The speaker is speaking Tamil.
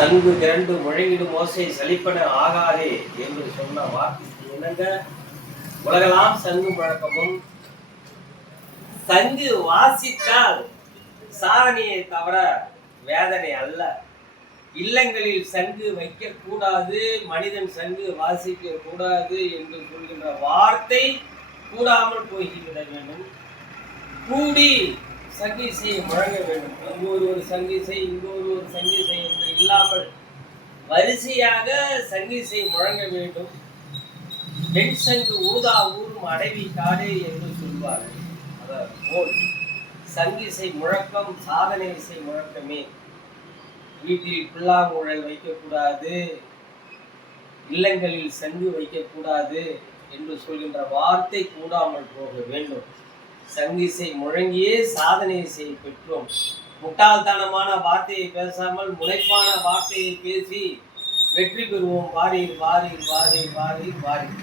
சங்கு திரண்டு முழங்கிடும் ஓசை சலிப்பன ஆகாதே என்று சொன்ன வார்த்தைக்கு இணங்க உலகெல்லாம் சங்கு முழக்கமும் சங்கு வாசித்தால் சாரணியை தவிர வேதனை அல்ல. இல்லங்களில் சங்கு வைக்கக்கூடாது மனிதன் சங்கு வாசிக்க கூடாது என்று சொல்கின்ற வார்த்தை கூடாமல் போய்விட வேண்டும். கூடி சங்கீசை முழங்க வேண்டும். அங்கு ஒரு ஒரு சங்கீசை இங்கு ஒரு ஒரு சங்கீசை. வரிசையாக சங்கீசை முழங்க வேண்டும். பெண் சங்கு ஊதா ஊரும் அடைவி காடு என்று சொல்வார்கள். அவர் போல் சங்கீசை முழக்கம் சாதனை இசை முழக்கமே. வீட்டில் புல்லாங்குழல் வைக்கக்கூடாது இல்லங்களில் சங்கு வைக்கக்கூடாது என்று சொல்கின்ற வார்த்தை கூடாமல் போக வேண்டும். சங்கிசை முழங்கியே சாதனை இசையை பெற்றோம். முட்டாள்தனமான வார்த்தையை பேசாமல் முனைப்பான வார்த்தையை பேசி வெற்றி பெறுவோம். வாரீர் வாரீர் வாரீர் வாரீர் வாரீர்